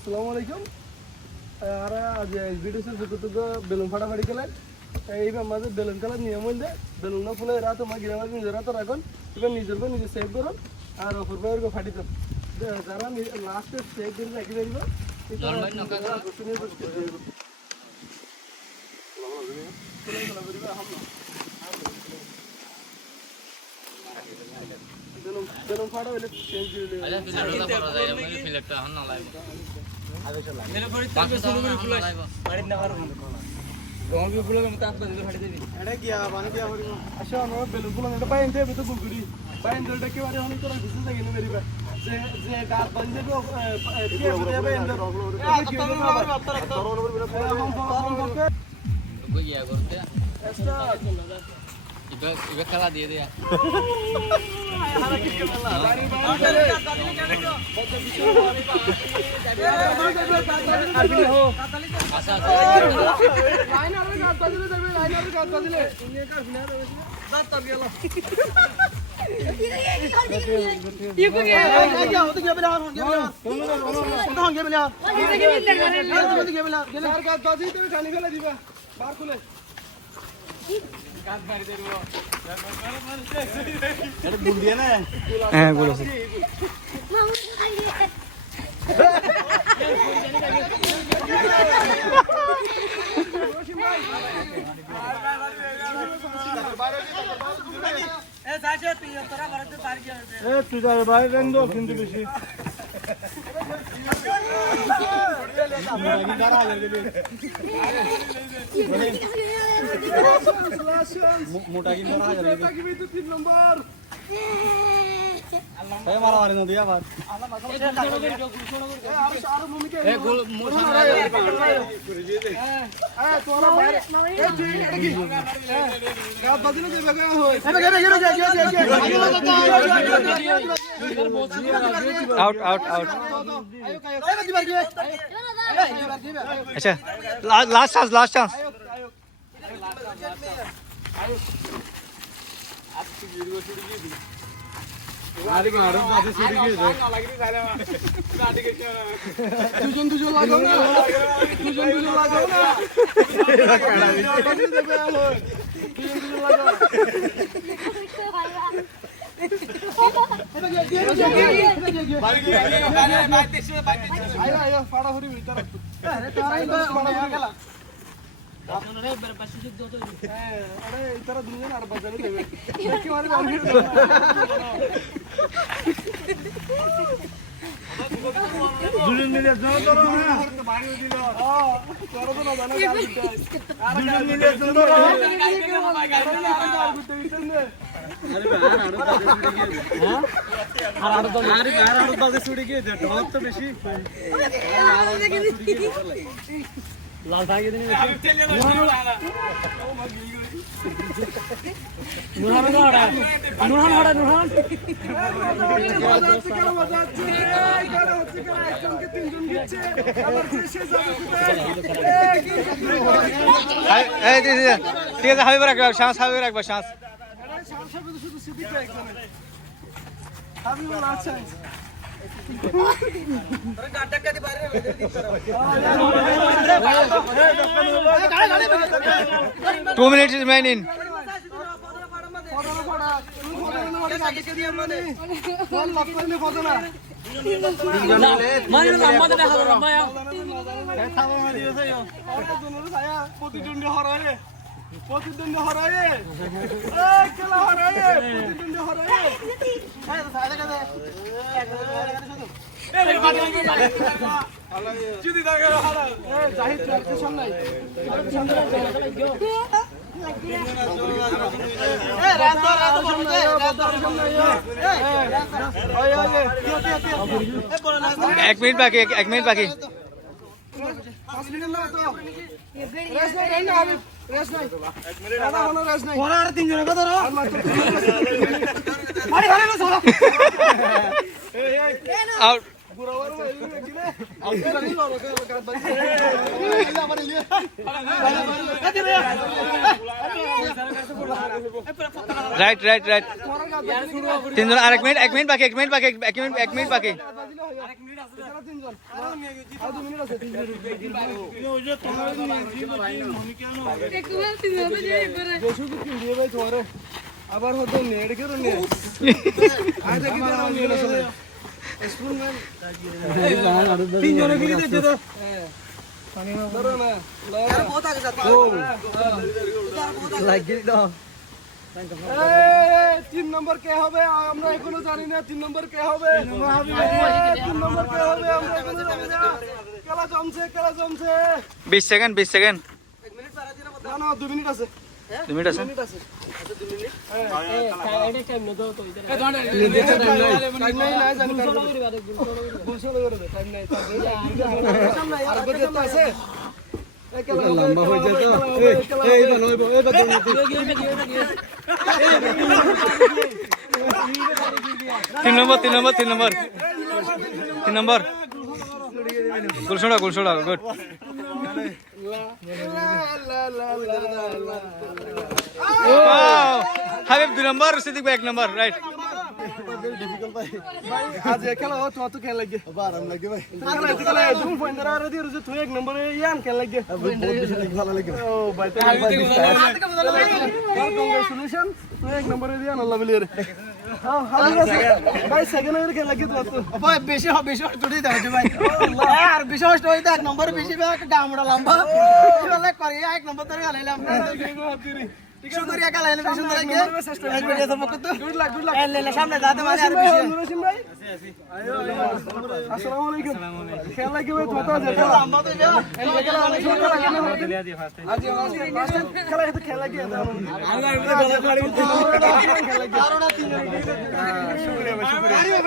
আসসালামু আলাইকুম আর আজ ভিডিও সে যতটুকু বেলুন ফাটাফাটি খেলেন এইবার মাঝে বেলুন খেলার নিয়ম হইলে বেলুন না ফুলে রাত আমার গ্রামের নিজের রাত রাখুন এবার নিজের নিজে সেভ করুন আর অপর বাইরে ফাটি দেন যারা লাস্টে সেভ করে রাখি দেব বেলুন ফাটা হইলে চেঞ্জ বেলুন ফুল বাইন দেবে তো গুড়ি বাইন দেবে কি বারে অনেক তোরা ঘুষে থাকে না মেরি ভাই যে যে গাছ বান দেবে কি হবে বাইন দেবে কি হবে কই গিয়া করতে এক্সট্রা ইবে খেলা দিয়ে দিয়া হ্যাঁ বলেছি তুই যাবে বাইরে রেন্দো কিন্তু বেশি মোটা কি মারা হাজার 3 নম্বর এই মারা মারি না দিয়া বাদ আর ভূমিকা এ গোল মোশন তোরা বাইরে এই তুই এটা কি গাছ বাজিলে দেবে গা হই আউট আউট আউট আচ্ছা লাস্ট চান্স দুজন লাগাও না দুজন লাগাও না দেবে হই দুজন লাগাও আয় ফাড়া হরি ভিতর আরে ইতারা দুজন আর বাজারে দেবে কি মারে দুজন মিলে যাও তোরা বাড়ি দিল তোরা তো না জানা দুজন মিলে যাও তোরা আরে বাজে ছুটে গিয়ে ঢপ তো বেশি লাল ভাই দিন নুরহান ঠিক আছে হাবিব রাখবা শ্বাস হাবিব রাখবা শ্বাস শুধু সিদ্দিক একজনে হাবিবুল আচ্ছা 2 minutes remaining প্রতিদ্বন্দ্বী হরায় খেলা হরায় প্রতিদ্বন্দ্বী হরায় জাহিদ সামনে এক মিনিট বাকি আউট পুরাবার মাইলে কিনে আপনি জানি লড়কে কাট বাজি আবার ইলিয়া রাইট রাইট রাইট তিনজন আর এক মিনিট বাকি এক মিনিট বাকি তিনজন আর 2 মিনিট আছে বেশি কি দিয়ে ভাই তোমারে আবার হতো নেড় করে নে আজ দেখি না নিয়ে না চলে স্পুন ম্যান তিনজনে গিয়ে দিতে তো পানি ধরো না यार बहुत आगे जाता है लाइक দাও 3 নম্বর কে হবে আমরা এখনো জানি না 3 নম্বর কে হবে 3 নম্বর কে হবে আমরা এখনো জানি না খেলা জমছে 20 সেকেন্ড 1 মিনিট পারা দিনা না না 2 মিনিট আছে 2 মিনিট আছে আচ্ছা 2 মিনিট এটা কেমনে দাও তো ইদারে টাইম নাই না জানি গুলশো করে দে টাইম নাই আর বজে তো আছে লম্বা হয়ে যায় তো এই বানইবো এই বাদ তিন নম্বর গুলশোড়া গুড হাবিব 2 নম্বর সিদ্দিক ভাই 1 নম্বর রাইট आज खेला हो तो खेल लगे आराम लगे भाई खेला तुम फोन करा रहे थे रुझे तू 1 नंबर यान खेल लगे बहुत बेसी भाলো লাগে ओ भाई कांग्रेचुलेशन तू 1 नंबर यान अल्लाह मिले रे हां भाई सेकंड ईयर खेल लगे तो भाई বেশি স্টুডি দাও ভাই यार বেশি স্টুডি দাও 1 नंबर বেশি ভাই ডামড়া লম্বা বলে করে 1 नंबर ধরে গালাইলাম শুকরিয়া কালাইলে বেশি সুন্দর লাগে এক ভিডিও তো মকত গুড লাক এলে সামনে যাতে মানে আর বেশি নুরসিম ভাই আসসালামু আলাইকুম খেলা কি ভাই তোতা যেটা লম্বা তো যা খেলা অনেক সুন্দর লাগে না আজ খেলা তো খেলা কি আল্লাহ গলা ফাড়ি খেলা কি আর না 3 শুকরিয়া ভাই শুকরিয়া